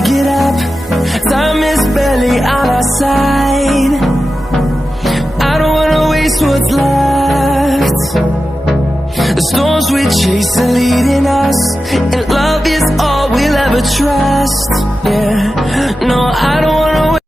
get up, time is barely on our side. I don't wanna waste what's left. The storms we chase are leading us, and love is all we'll ever trust. Yeah, no, I don't wanna wait.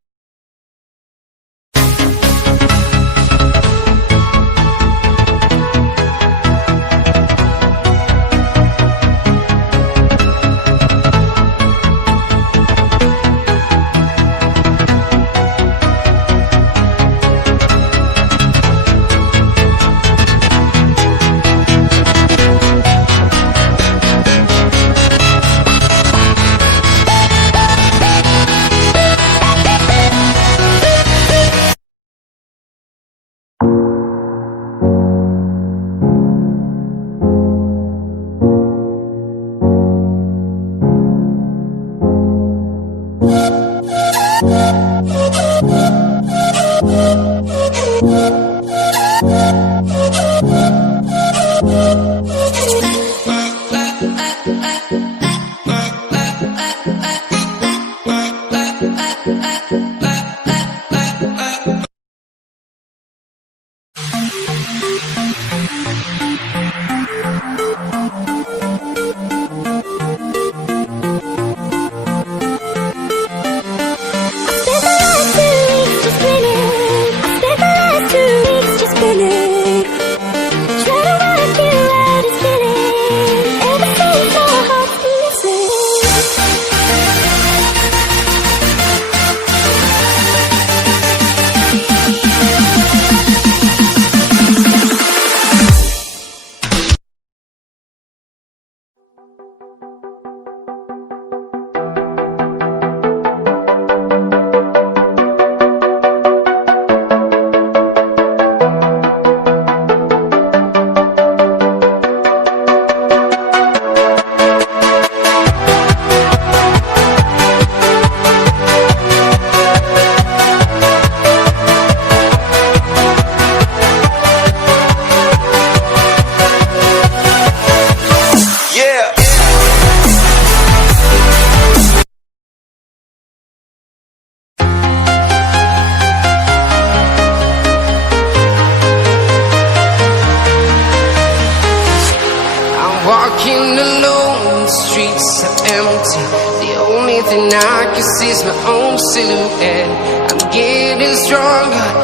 Walking alone, the streets are empty. The only thing I can see is my own silhouette. I'm getting stronger.